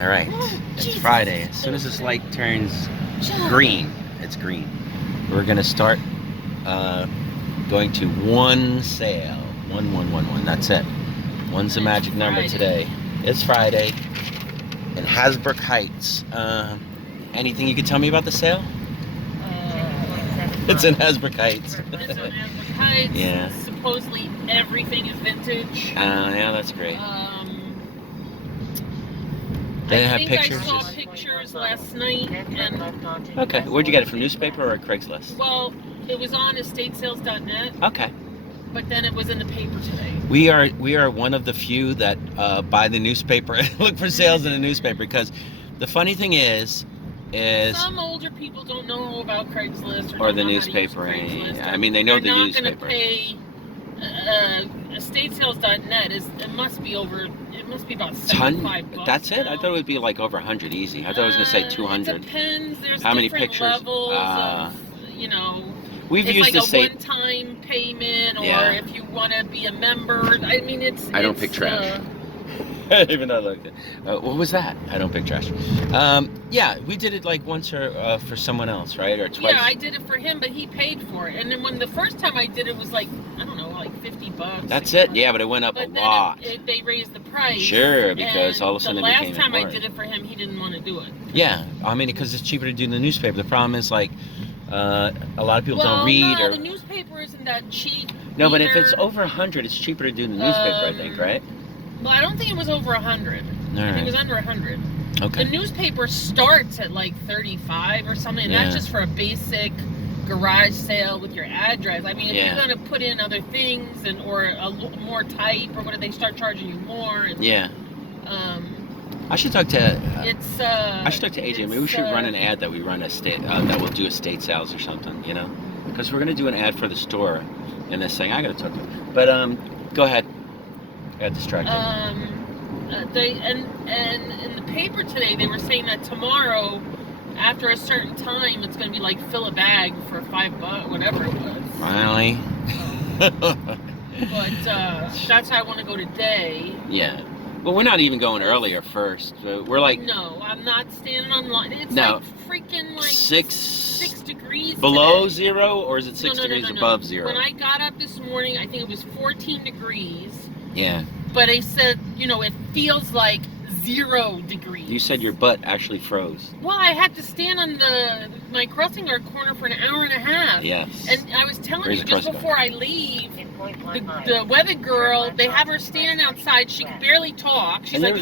All right, it's Friday. As soon as this light turns green, it's green. We're gonna start going to one sale. One. That's it. One's the magic number today. It's Friday in Hasbrook Heights. Anything you can tell me about the sale? It's in Hasbrook Heights. It's in Hasbrook Heights. Yeah. Supposedly everything is vintage. Yeah, that's great. I have think pictures? I saw pictures last night. And, Okay, where'd you get it from? Newspaper or Craigslist? well, it was on estatesales.net. Okay. But then it was in the paper today. We are one of the few that buy the newspaper and look for sales in the newspaper, because the funny thing is some older people don't know about Craigslist or the newspaper. I mean, they know the newspaper. They're not going to pay estatesales.net. It must be about $75. That's it? I thought it would be like over 100 easy. I thought it was going to say 200. It depends. There's how many different pictures? Levels of, We've it's used like to say a one-time payment, or if you want to be a member. I mean, I don't pick trash. Even though I like it. What was that? I don't pick trash. Yeah, we did it like once or for someone else, right? Or twice. Yeah, I did it for him, but he paid for it. And then when the first time I did it was like, I don't know, like $50. That's it. Yeah, but it went up a lot. They raised the price. Sure, because all of a sudden it became important. The last time I did it for him, he didn't want to do it. Yeah, I mean, because it's cheaper to do in the newspaper. The problem is, like, a lot of people don't read. No, the newspaper isn't that cheap. No, but if it's over 100, it's cheaper to do in the newspaper, I think, right? Well, I don't think it was over 100. I think it was under 100. Okay. The newspaper starts at like 35 or something, and that's just for a basic garage sale with your address. I mean, if you're going to put in other things or a more type or whatever, they start charging you more. And, I should talk to. I should talk to AJ. Maybe we should run an ad that we run that will do estate sales or something. You know, because we're gonna do an ad for the store in this thing. I gotta talk to him. But go ahead. I got distracted. And in the paper today they were saying that tomorrow, after a certain time, it's gonna be like fill a bag for $5, whatever it was. Really? But that's how I want to go today. Yeah. Well, we're not even going earlier first. We're like... No, I'm not standing on line. It's like freaking like 6 degrees below today. Zero, or is it 6 degrees above zero? When I got up this morning, I think it was 14 degrees. Yeah. But they said, it feels like 0 degrees. You said your butt actually froze. Well, I had to stand on my crossing guard corner for an hour and a half. Yes. And I was telling you, just before I leave, the weather girl, they have her standing outside. She can barely talk. She's like,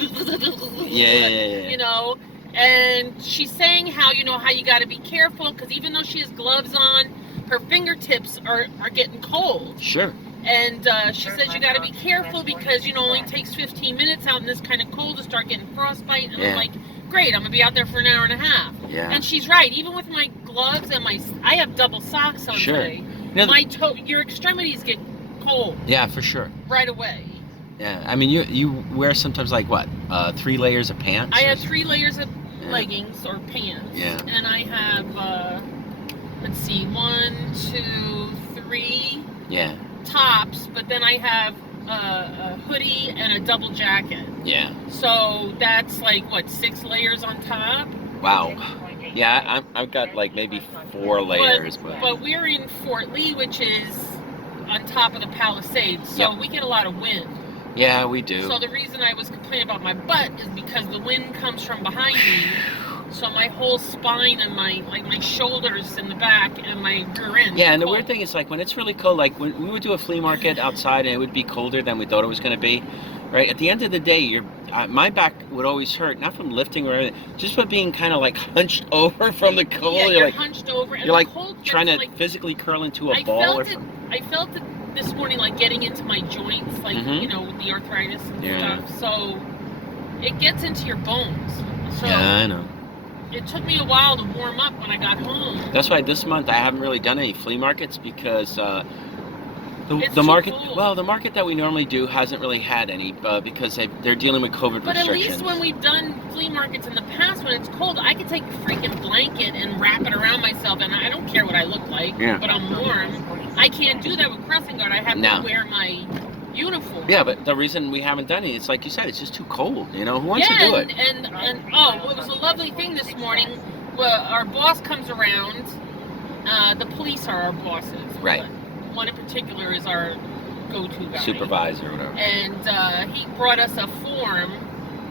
and she's saying how you got to be careful, because even though she has gloves on, her fingertips are getting cold. Sure. And she says you got to be careful because, it only takes 15 minutes out in this kind of cold to start getting frostbite. And I'm like, great, I'm going to be out there for an hour and a half. Yeah. And she's right. Even with my gloves and I have double socks on today. Your extremities get cold. Yeah, for sure. Right away. Yeah, I mean, you wear sometimes like what? 3 layers of pants? I have 3 layers of leggings or pants. Yeah. And I have, let's see, 1, 2, 3. Yeah. Tops, but then I have a hoodie and a double jacket. Yeah. So that's like, what, 6 layers on top? Wow. Yeah, I've got like maybe 4 layers. But we're in Fort Lee, which is on top of the Palisades, so we get a lot of wind. Yeah, we do. So the reason I was complaining about my butt is because the wind comes from behind me. So my whole spine and my shoulders in the back and my groin. Yeah, and the weird thing is, like, when it's really cold, like when we would do a flea market outside and it would be colder than we thought it was going to be, right? At the end of the day, my back would always hurt, not from lifting or anything, just from being kind of like hunched over from the cold. Yeah, you're like, hunched over. And you're like cold trying to physically curl into a ball. I felt it this morning, like getting into my joints, like, with the arthritis and stuff. So it gets into your bones. So yeah, I know. It took me a while to warm up when I got home. That's why this month I haven't really done any flea markets, because the market that we normally do hasn't really had any because they're dealing with COVID restrictions. But at least when we've done flea markets in the past, when it's cold, I could take a freaking blanket and wrap it around myself, and I don't care what I look like, but I'm warm. I can't do that with crossing guard. I have to wear my uniform. Yeah, but the reason we haven't done it, it's like you said, it's just too cold. You know, who wants to do it? And oh, it was a lovely thing this morning. Our boss comes around. The police are our bosses. Right. One in particular is our go-to guy. Supervisor or whatever. And he brought us a form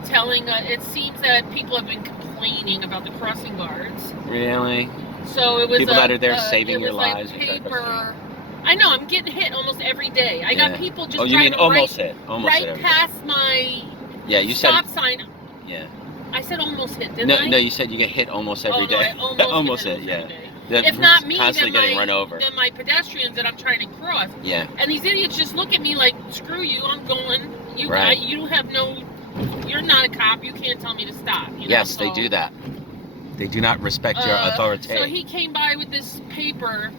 telling it seems that people have been complaining about the crossing guards. Really? So it was people that are there saving your like lives. Paper. I know, I'm getting hit almost every day. I got people just you mean almost right, hit? Almost right hit past my you stop said, sign. Yeah. I said almost hit, didn't I? No, you said you get hit almost every day. No, I almost hit, yeah. If not me, constantly then getting run over. Then my pedestrians that I'm trying to cross. Yeah. And these idiots just look at me like, screw you, I'm going. You have no, you're not a cop, you can't tell me to stop. You know? Yes, they do that. They do not respect your authority. So he came by with this paper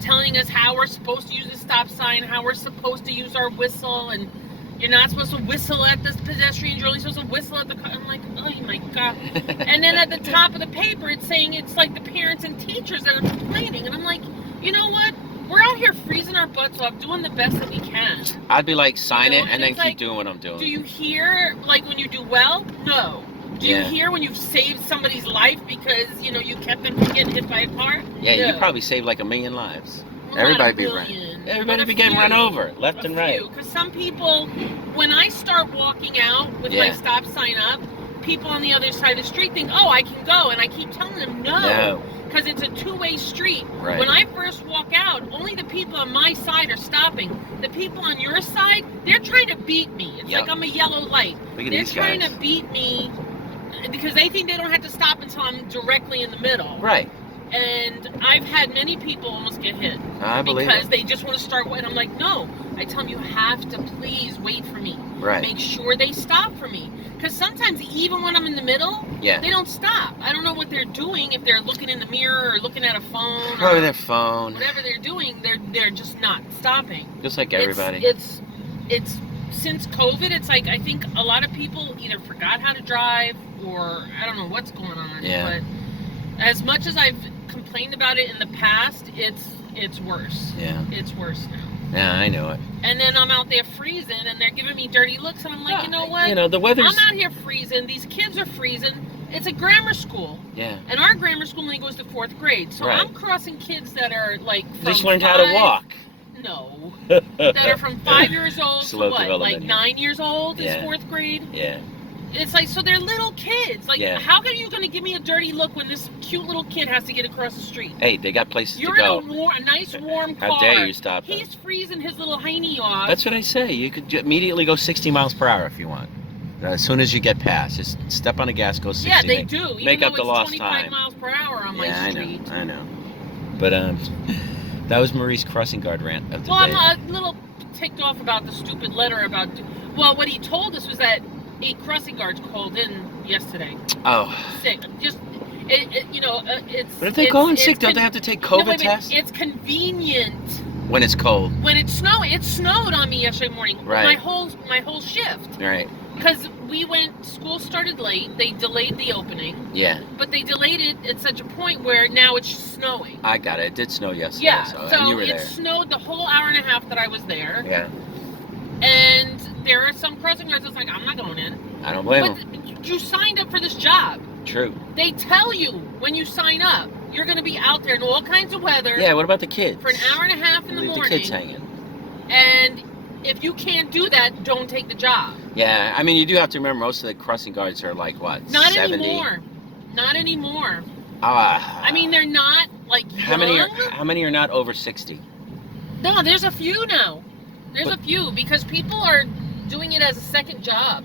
telling us how we're supposed to use the stop sign, how we're supposed to use our whistle, and you're not supposed to whistle at the pedestrians, you're only supposed to whistle at the car. I'm like, oh my God. And then at the top of the paper, it's saying it's like the parents and teachers that are complaining. And I'm like, you know what? We're out here freezing our butts off, doing the best that we can. I'd be like, sign it, and and then like, keep doing what I'm doing. Do you hear, like, when you do well? No. Do you hear when you've saved somebody's life because, you know, you kept them from getting hit by a car? Yeah, no. you probably saved like 1 million lives. Well, Everybody be getting run over, left and right. Because some people, when I start walking out with my stop sign up, people on the other side of the street think, oh, I can go. And I keep telling them, no. Because it's a two-way street. Right. When I first walk out, only the people on my side are stopping. The people on your side, they're trying to beat me. It's like I'm a yellow light. They're trying to beat me because they think they don't have to stop until I'm directly in the middle. Right. And I've had many people almost get hit. I believe because they just want to start, and I'm like, no. I tell them, you have to please wait for me. Right. Make sure they stop for me. Because sometimes, even when I'm in the middle, they don't stop. I don't know what they're doing, if they're looking in the mirror or looking at a phone. Probably their phone. Whatever they're doing, they're just not stopping. Just like everybody. It's since COVID, it's like, I think a lot of people either forgot how to drive or I don't know what's going on. Yeah. But as much as I've complained about it in the past, it's worse. Yeah. It's worse now. Yeah, I know it. And then I'm out there freezing, and they're giving me dirty looks, and I'm like, you know what? You know, the weather's... I'm out here freezing. These kids are freezing. It's a grammar school. Yeah. And our grammar school only goes to 4th grade. So I'm crossing kids that are like from just learned how to walk. No. That are from 5 years old to what? Like 9 years old is 4th grade? Yeah. It's like, so they're little kids. Like, how are you going to give me a dirty look when this cute little kid has to get across the street? Hey, they got places to go. You're in a nice warm car. How dare you stop them? He's freezing his little hiney off. That's what I say. You could immediately go 60 miles per hour if you want. As soon as you get past, just step on the gas, go 60. Yeah, they do. Make up the lost time. 25 miles per hour on my street. I know. But that was Marie's crossing guard rant of the day. Well, I'm a little ticked off about the stupid letter about... Well, what he told us was that 8 crossing guards called in yesterday. Oh. Sick. Just, it's... But if they call in sick, don't they have to take COVID tests? It's convenient. When it's cold. When it's snowing. It snowed on me yesterday morning. Right. My whole shift. Right. Because school started late. They delayed the opening. Yeah. But they delayed it at such a point where now it's snowing. I got it. It did snow yesterday. Yeah. So and you were there. It snowed the whole hour and a half that I was there. Yeah. And there are some crossing guards that's like, I'm not going in. I don't blame them. You signed up for this job. True. They tell you when you sign up, you're going to be out there in all kinds of weather. Yeah, what about the kids? For an hour and a half in the morning. Leave the kids hanging. And if you can't do that, don't take the job. Yeah, I mean, you do have to remember most of the crossing guards are like, what, Not 70? anymore. Not anymore. I mean, they're not, like, young. How many are not over 60? No, there's a few now. There's a few, because people are doing it as a second job.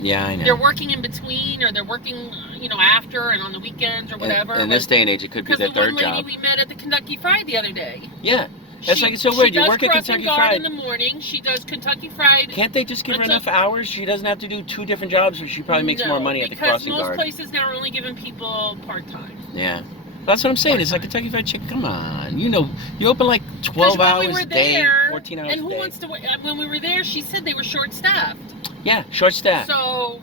Yeah, I know. They're working in between, or they're working, after and on the weekends or whatever. In this day and age, it could be their third job. Because the one lady we met at the Kentucky Fried the other day. Yeah. That's like, it's so weird. You work at Kentucky Fried in the morning. She does Kentucky Fried. Can't they just give her enough hours? She doesn't have to do 2 different jobs, or she probably makes more money at the crossing guard. Because most places now are only giving people part-time. Yeah. That's what I'm saying. It's like Kentucky Fried Chicken. Come on. You open like 12 hours a day, 14 hours a day. And who wants to... When we were there, she said they were short-staffed. Yeah, short-staffed. So...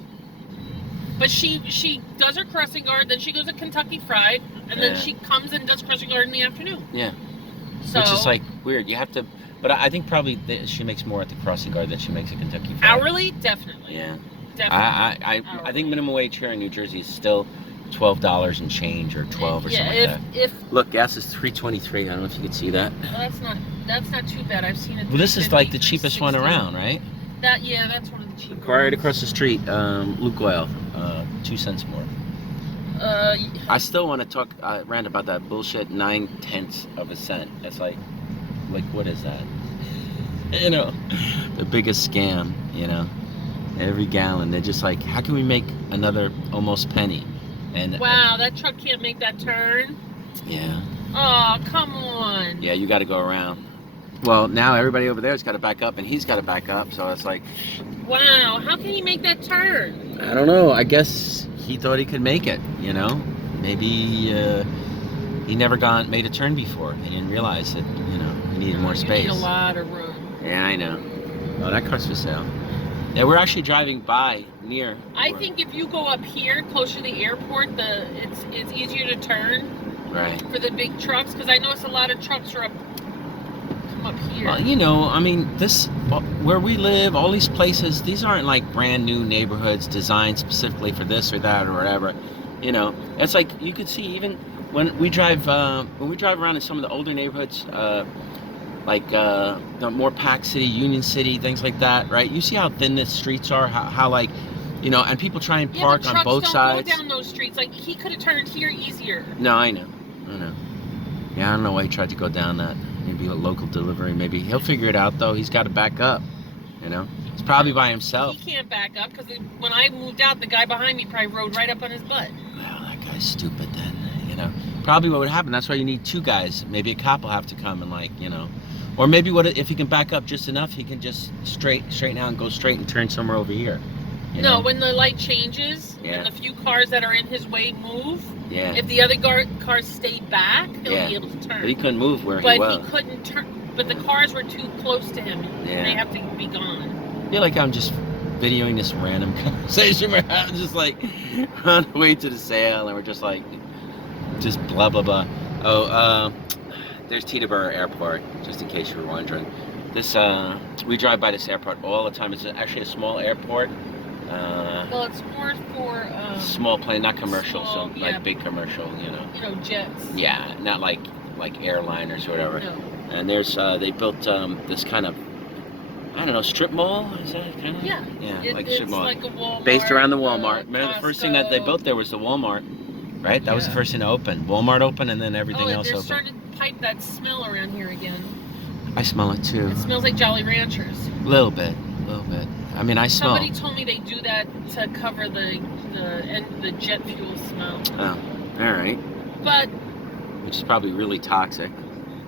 But she does her crossing guard, then she goes to Kentucky Fried, and then she comes and does crossing guard in the afternoon. Yeah. So, which is like weird. You have to, but I think probably she makes more at the crossing guard than she makes at Kentucky Fried. Hourly, definitely. Yeah. Definitely. I think minimum wage here in New Jersey is still $12 and change, or 12 or something like that. Look, gas is $3.23. I don't know if you can see that. Well, that's not too bad. I've seen it. Well, this is like the cheapest one around, right? That's one of the cheapest. Right across the street, Luke Oil, 2 cents more. I still want to talk, rant about that bullshit 9/10 of a cent. It's like what is that? You know, the biggest scam. You know, every gallon they're just like, how can we make another almost penny? And wow, that truck can't make that turn. Yeah. Oh, come on. Yeah, you got to go around. Well, now everybody over there's got to back up, and he's got to back up. So it's like, wow, how can he make that turn? I don't know. I guess he thought he could make it. You know, maybe he never made a turn before. He didn't realize that he needed more space. You need a lot of room. Yeah, I know. Oh, that car's for sale. Yeah, we're actually driving by near. I think if you go up here, closer to the airport, it's easier to turn. Right. For the big trucks, because I notice a lot of trucks are come up here. Well, I mean, where we live, all these places, these aren't like brand new neighborhoods designed specifically for this or that or whatever. It's like you could see even when we drive around in some of the older neighborhoods, like the more Pack City, Union City, things like that, right? You see how thin the streets are, how like, and people try and park on both sides. Go down those streets. Like he could have turned here easier. No, I know. Yeah, I don't know why he tried to go down that. Maybe a local delivery. Maybe he'll figure it out though. He's got to back up. He's probably by himself. He can't back up because when I moved out, the guy behind me probably rode right up on his butt. Well, that guy's stupid then. Probably what would happen. That's why you need 2 guys. Maybe a cop will have to come and or maybe if he can back up just enough, he can just straighten out and go straight and turn somewhere over here. No, when the light changes and the few cars that are in his way move, if the other cars stay back, he'll be able to turn. But he couldn't move where he was. But he couldn't turn. But the cars were too close to him. And they have to be gone. I feel like I'm just videoing this random conversation we're having, just like on the way to the sale, and we're just like, just blah, blah, blah. Oh, there's Teterboro Airport, just in case you were wondering. We drive by this airport all the time. It's actually a small airport. Well, it's more for small plane, not commercial, like big commercial, jets. Yeah, not like airliners or whatever. No. And there's they built this kind of, I don't know, strip mall. Is that kind of? Yeah. Yeah, like a strip mall. Like a Walmart. Based around the Walmart. Remember the first thing that they built there was the Walmart, right? That was the first thing to open. Walmart opened, and then everything else opened. They're starting to pipe that smell around here again. I smell it too. It smells like Jolly Ranchers. A little bit. I mean, I smell. Somebody told me they do that to cover the jet fuel smell. Oh, all right. But which is probably really toxic.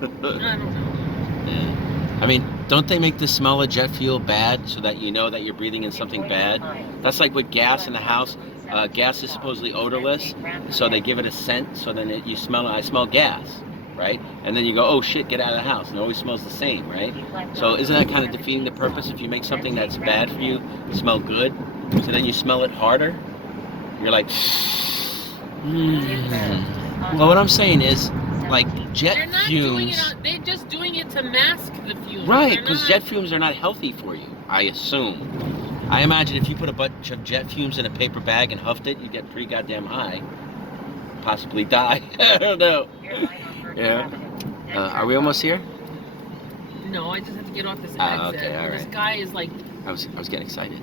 I don't know. Yeah. I mean, don't they make the smell of jet fuel bad so that you know that you're breathing in something bad? That's like with gas in the house. Gas is supposedly odorless, so they give it a scent. So then you smell it. I smell gas. Right? And then you go, oh shit, get out of the house. And it always smells the same, right? So isn't that kind of defeating the purpose? If you make something that's bad for you smell good, so then you smell it harder, you're like, Well, what I'm saying is, like, jet fumes. They're just doing it to mask the fumes. Right, because jet fumes are not healthy for you, I assume. I imagine if you put a bunch of jet fumes in a paper bag and huffed it, you'd get pretty goddamn high. Possibly die. I don't know. Yeah. Are we almost here? No, I just have to get off this exit. Okay, all right. This guy is like. I was getting excited.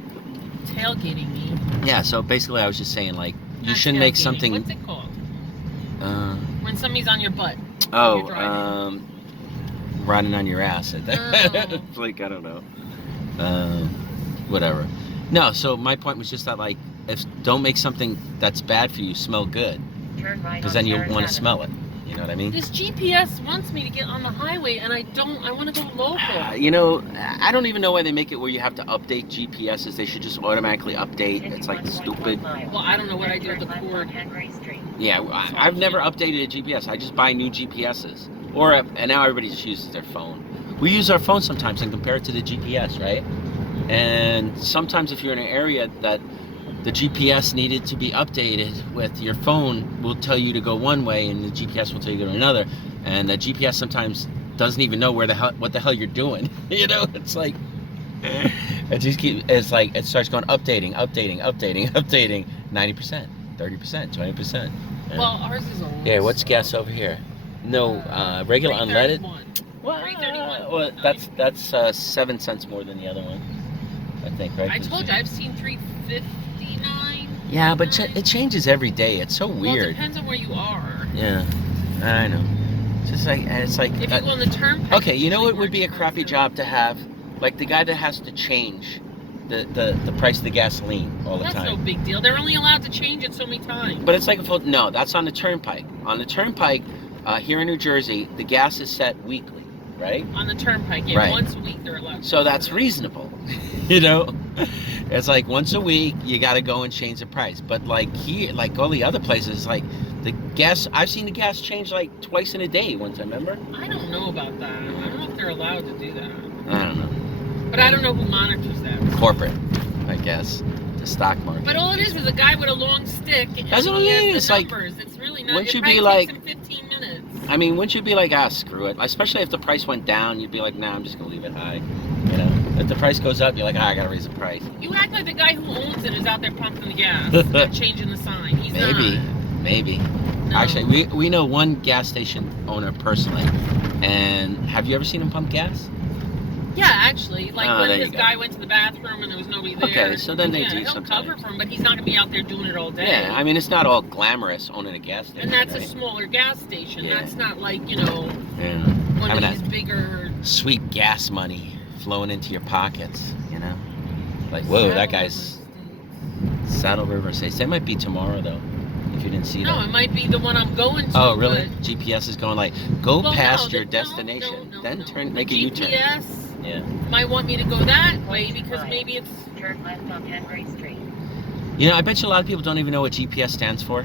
Tailgating me. Yeah. So basically, I was just saying, like, you shouldn't make something. What's it called? When somebody's on your butt. Oh, riding on your ass. Oh. Like, I don't know. Whatever. No. So my point was just that, like, don't make something that's bad for you smell good, because then you'll want to smell it. You know what I mean? This GPS wants me to get on the highway, and I don't. I want to go local. I don't even know why they make it where you have to update GPSs. They should just automatically update. It's like stupid. Well, I don't know what I do with the cord. Yeah, I've never updated a GPS. I just buy new GPSs. And now everybody just uses their phone. We use our phone sometimes and compare it to the GPS, right? And sometimes if you're in an area that the GPS needed to be updated with, your phone will tell you to go one way and the GPS will tell you to go another. And the GPS sometimes doesn't even know what the hell you're doing. You know, it's like it just it's like it starts going updating 90%, 30%, 20%. Well, ours is a yeah. What's gas over here? No, regular unleaded. Well, 331. well, that's 7 cents more than the other one, I think, right? I told you I've seen 359. Yeah, but it changes every day. It's so weird. Well, it depends on where you are. Yeah, I know. It's like if you go on the turnpike. Okay, you know what would be a crappy job to have? Like the guy that has to change the price of the gasoline all the time. That's no big deal. They're only allowed to change it so many times. But it's like no, that's on the turnpike. On the turnpike, here in New Jersey, the gas is set weekly, right? On the turnpike, yeah, right. Once a week they're allowed. So that's reasonable, you know. It's like once a week you got to go and change the price. But like here, like all the other places, like the gas, I've seen the gas change like twice in a day. One time, remember? I don't know about that. I don't know if they're allowed to do that. I don't know. But I don't know who monitors that. Corporate, I guess. The stock market. But all it is a guy with a long stick. That's what it is. It's like, it's really not. Wouldn't you be like, 15 minutes. I mean, wouldn't you be like, screw it? Especially if the price went down, you'd be like, nah, I'm just gonna leave it high. You know, if the price goes up, you're like, I gotta raise the price. You act like the guy who owns it is out there pumping the gas, not changing the sign. He's Maybe. No. Actually, we know one gas station owner personally, and have you ever seen him pump gas? Yeah, actually, like when this guy went to the bathroom and there was nobody there. Okay, so then they do he'll sometimes. cover for him, but he's not gonna be out there doing it all day. Yeah, I mean it's not all glamorous owning a gas station. And that's right? a smaller gas station. Yeah. That's not like one of these bigger sweet gas money flowing into your pockets. You know, like whoa, that guy's Saddle River Estates. That might be tomorrow though. If you didn't see that. No, it might be the one I'm going to. Oh, really? GPS is going like, go past your destination, then make a U-turn. GPS might want me to go that way because maybe it's... Turn left on Henry Street. You know, I bet you a lot of people don't even know what GPS stands for.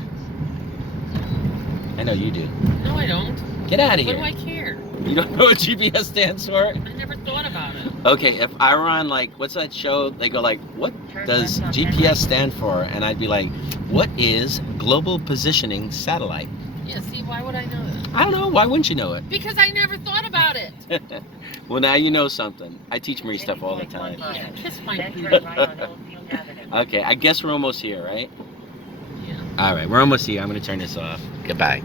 I know you do. No, I don't. Get out of here. What do I care? You don't know what GPS stands for? I never thought about it. Okay, if I were on like, what's that show? They go like, what does GPS stand for? And I'd be like, what is Global Positioning Satellite? Yeah, see, why would I know that? I don't know. Why wouldn't you know it? Because I never thought about it. Well, now you know something. I teach Marie stuff all the time. Yeah, kiss my Okay, I guess we're almost here, right? Yeah. All right, we're almost here. I'm going to turn this off. Goodbye.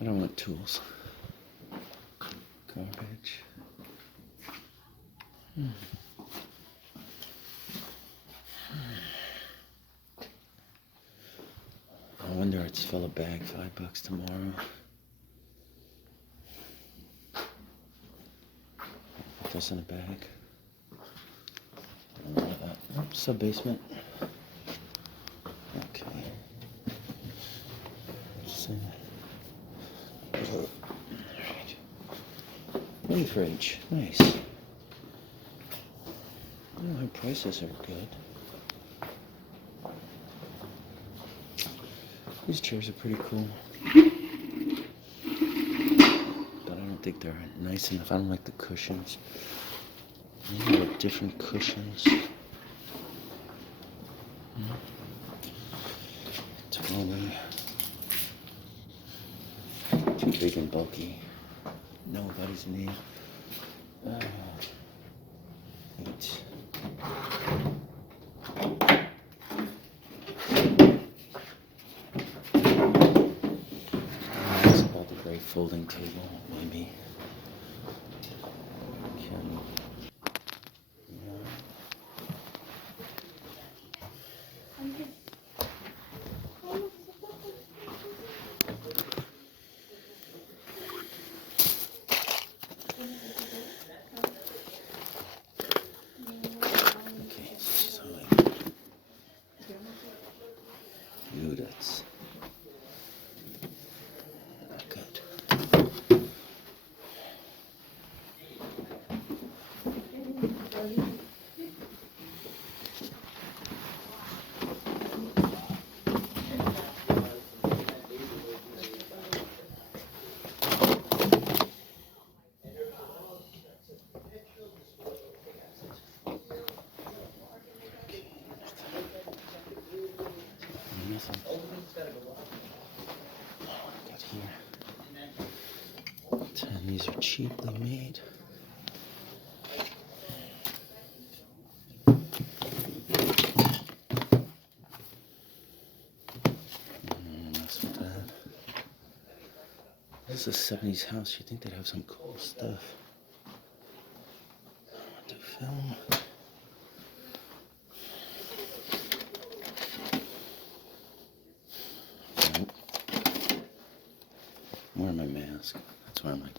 I don't want tools. Garbage. I wonder it's fill a bag, $5 tomorrow. Put this in a bag. Sub basement. Okay. Alright. Money for each. Nice. Oh, her prices are good. These chairs are pretty cool. But I don't think they're nice enough. I don't like the cushions. I need different cushions. 20. Too big and bulky. Nobody's need. 8. That's about the great folding table, maybe. these are cheaply made. Mess with that. This is a 70s house. You'd think they'd have some cool stuff. To film. Nope. I'm wearing my mask. That's why I'm like.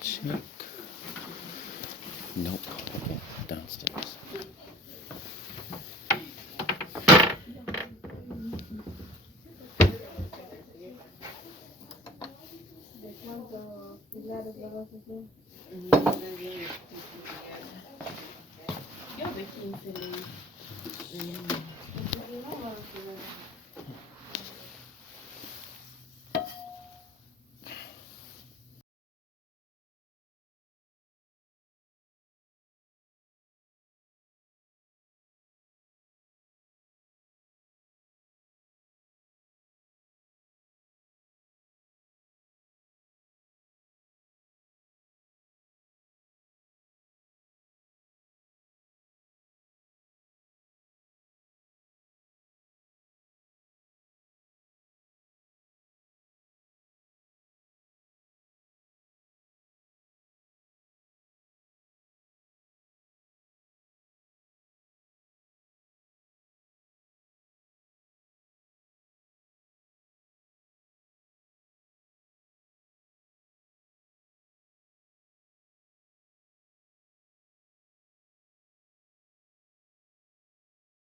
Check. Nope. Okay, downstairs.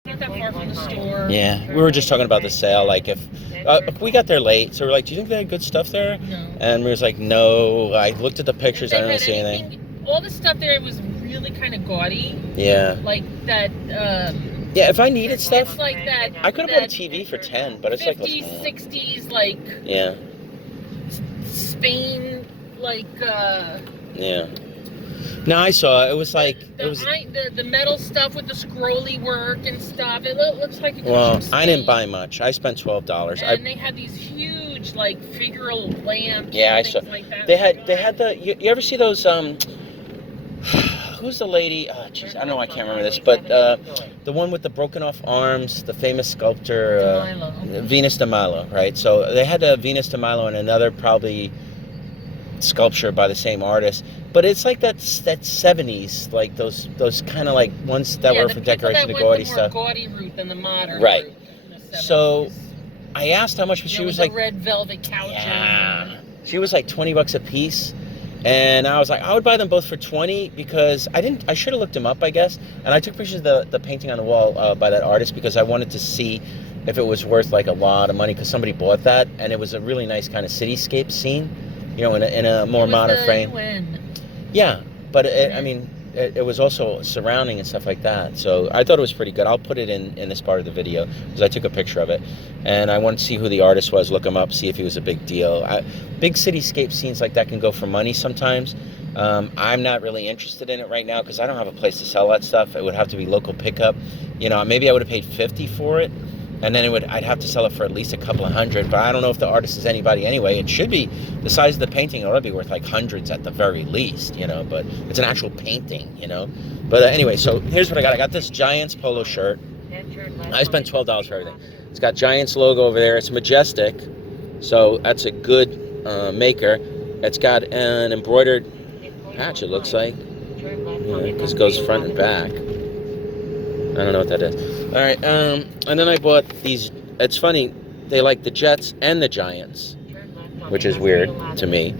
Not that far from the store. Yeah, we were just talking about the sale. Like, if we got there late, so we're like, "Do you think they had good stuff there?" No. And we was like, "No." I looked at the pictures. I didn't see anything. All the stuff there was really kind of gaudy. Yeah. Like that. Yeah, if I needed stuff, it's like that. I could have bought a TV for 10, but it's 50s, like 60s, like. Yeah. Spain, like. Yeah. No, I saw it. It was like the metal stuff with the scrolly work and stuff. It looks like it. Well, I didn't buy much. I spent $12. And they had these huge like figural lamps. Yeah, and I saw. Like that. They had the. You ever see those? Who's the lady? Oh, jeez, I don't know. I can't remember this, but the one with the broken off arms, the famous sculptor Venus de Milo, right? So they had a Venus de Milo and another probably sculpture by the same artist. But it's like that 70s, like those kind of like ones that were for decoration, the gaudy stuff. The more gaudy route than the modern. Right. Route so I asked how much, but she was like, red velvet couches. Yeah. She was like $20 a piece, and I was like, I would buy them both for 20 because I should have looked them up, I guess. And I took pictures of the painting on the wall by that artist because I wanted to see if it was worth like a lot of money because somebody bought that, and it was a really nice kind of cityscape scene, you know, in a more modern frame. UN. Yeah, but I mean, it was also surrounding and stuff like that. So I thought it was pretty good. I'll put it in this part of the video because I took a picture of it. And I wanted to see who the artist was, look him up, see if he was a big deal. Big cityscape scenes like that can go for money sometimes. I'm not really interested in it right now because I don't have a place to sell that stuff. It would have to be local pickup. You know, maybe I would have paid $50 for it. And then I'd have to sell it for at least a couple of $100, but I don't know if the artist is anybody anyway. It should be, the size of the painting, it ought to be worth like hundreds at the very least, you know, but it's an actual painting, you know. But anyway, so here's what I got. I got this Giants polo shirt. I spent $12 for everything. It's got Giants logo over there. It's majestic, so that's a good maker. It's got an embroidered patch, it looks like, because it goes front and back. I don't know what that is. All right, and then I bought these it's funny, they like the Jets and the Giants, which is weird to me.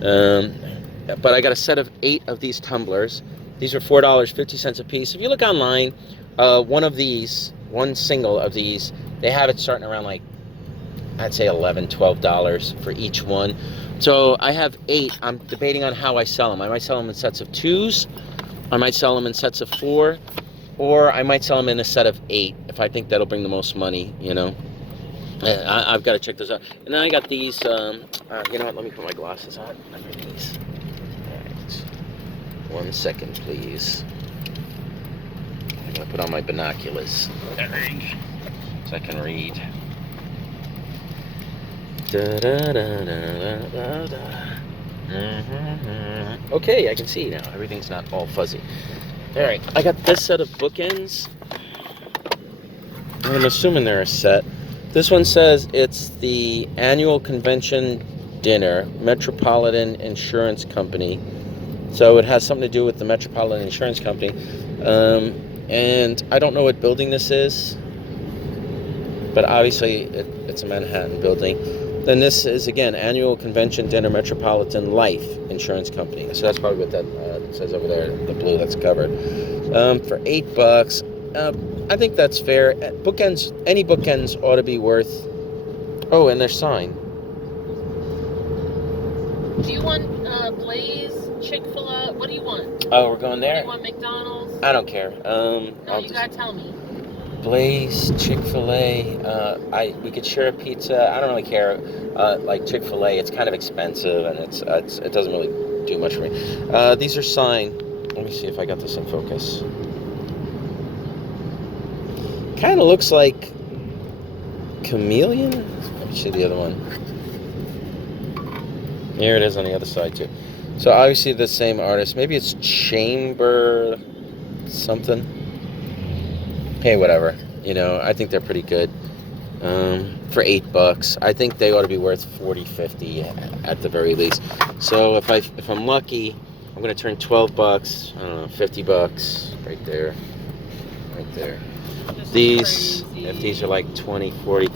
But I got a set of 8 of these tumblers. These are $4.50 a piece. If you look online, one single of these, they have it starting around like, I'd say $11, $12 for each one. So I have 8. I'm debating on how I sell them. I might sell them in sets of 2s. I might sell them in sets of 4. Or I might sell them in a set of 8 if I think that'll bring the most money, you know. I've got to check those out. And then I got these, you know what, let me put my glasses on. Under these. All right. 1 second, please. I'm going to put on my binoculars so I can read. Okay, I can see now. Everything's not all fuzzy. All right, I got this set of bookends. I'm assuming they're a set. This one says it's the annual convention dinner, Metropolitan Insurance Company. So it has something to do with the Metropolitan Insurance Company. And I don't know what building this is, but obviously it's a Manhattan building. Then this is, again, annual convention dinner, Metropolitan Life Insurance Company. So that's probably what that says over there, the blue that's covered. For $8, I think that's fair. Bookends, any bookends ought to be worth. Oh, and their sign. Do you want Blaze, Chick-fil-A? What do you want? Oh, we're going there? Do you want McDonald's? I don't care. No, you gotta tell me. Blaze, Chick-fil-A. We could share a pizza. I don't really care. Like Chick-fil-A, it's kind of expensive, and it doesn't really do much for me. These are signed. Let me see if I got this in focus. Kind of looks like Chameleon. Let me see the other one. Here it is on the other side too. So obviously the same artist. Maybe it's Chamber something. Hey, whatever. You know, I think they're pretty good. For $8, I think they ought to be worth $40, $50 at the very least. So if I'm lucky, I'm gonna turn $12. I don't know, $50 right there, right there. These, if these are like 20, 40,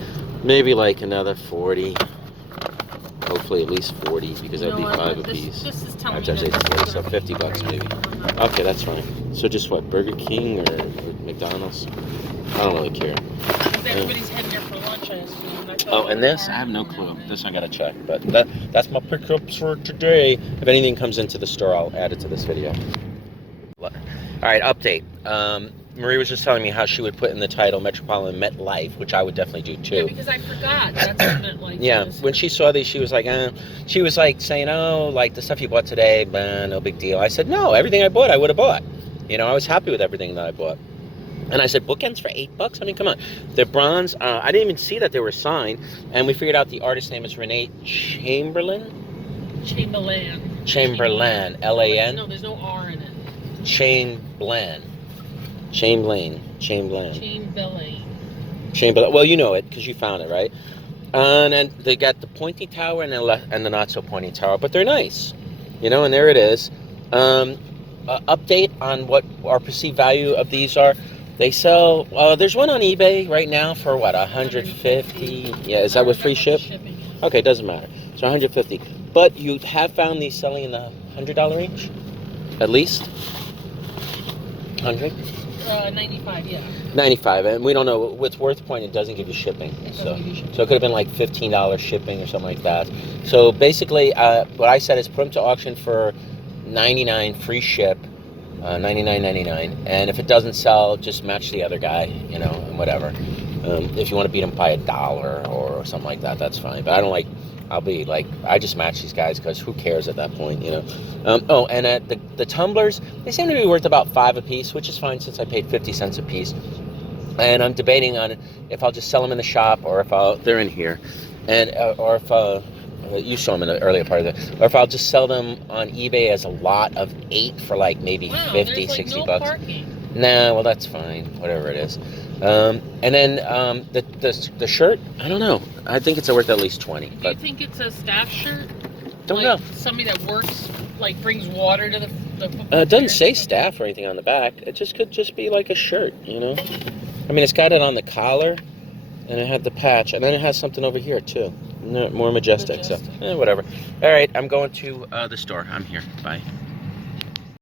maybe like another 40. Hopefully at least 40, because that'd be 5 a piece. This is telling 5 times 8 is 40, so $50 maybe. Okay, that's fine. So just what, Burger King or McDonald's? I don't really care. Everybody's heading there for lunch, I assume. Oh, and this? I have no clue. This I gotta check. But that's my pickups for today. If anything comes into the store, I'll add it to this video. Alright, update. Marie was just telling me how she would put in the title Metropolitan MetLife, which I would definitely do too. Yeah, because I forgot. That's what MetLife yeah, is. when she saw these, she was like, she was like saying, oh, like the stuff you bought today, no big deal. I said, no, everything I bought, I would have bought. You know, I was happy with everything that I bought. And I said, bookends for $8? I mean, come on. They're bronze. I didn't even see that they were signed. And we figured out the artist name is Renee Chamberlain. Chamberlain. L-A-N? No, there's no R in it. Chamberlain. Well, you know it because you found it, right? And then they got the pointy tower and the not so pointy tower, but they're nice, you know. And there it is. Update on what our perceived value of these are. They sell. There's one on eBay right now for what, $150? Yeah, is that with free ship? Okay, doesn't matter. So $150. But you have found these selling in the $100 range, at least. 100. 95, yeah. 95, and we don't know. With Worth Point, it doesn't give you shipping. So it could have been like $15 shipping or something like that. So basically, what I said is put them to auction for $99 free ship, $99.99. And if it doesn't sell, just match the other guy, you know, and whatever. If you want to beat them by $1 or something like that, that's fine. But I don't like. I just match these guys because who cares at that point, you know. And the tumblers, they seem to be worth about $5 a piece, which is fine since I paid 50 cents a piece. And I'm debating on if I'll just sell them in the shop or if they're in here, and or if you saw them in the earlier part of it, or if I'll just sell them on eBay as a lot of 8 for like maybe 50, like $60. No parking. Nah, well that's fine, whatever it is. And then the shirt, I don't know. I think it's worth at least 20. Do you think it's a staff shirt? Don't know. Somebody that works, like brings water to the it doesn't say staff or anything on the back. It just could just be like a shirt, you know. I mean, it's got it on the collar. And it had the patch, and then it has something over here too. More majestic. So whatever. All right, I'm going to the store. I'm here. Bye.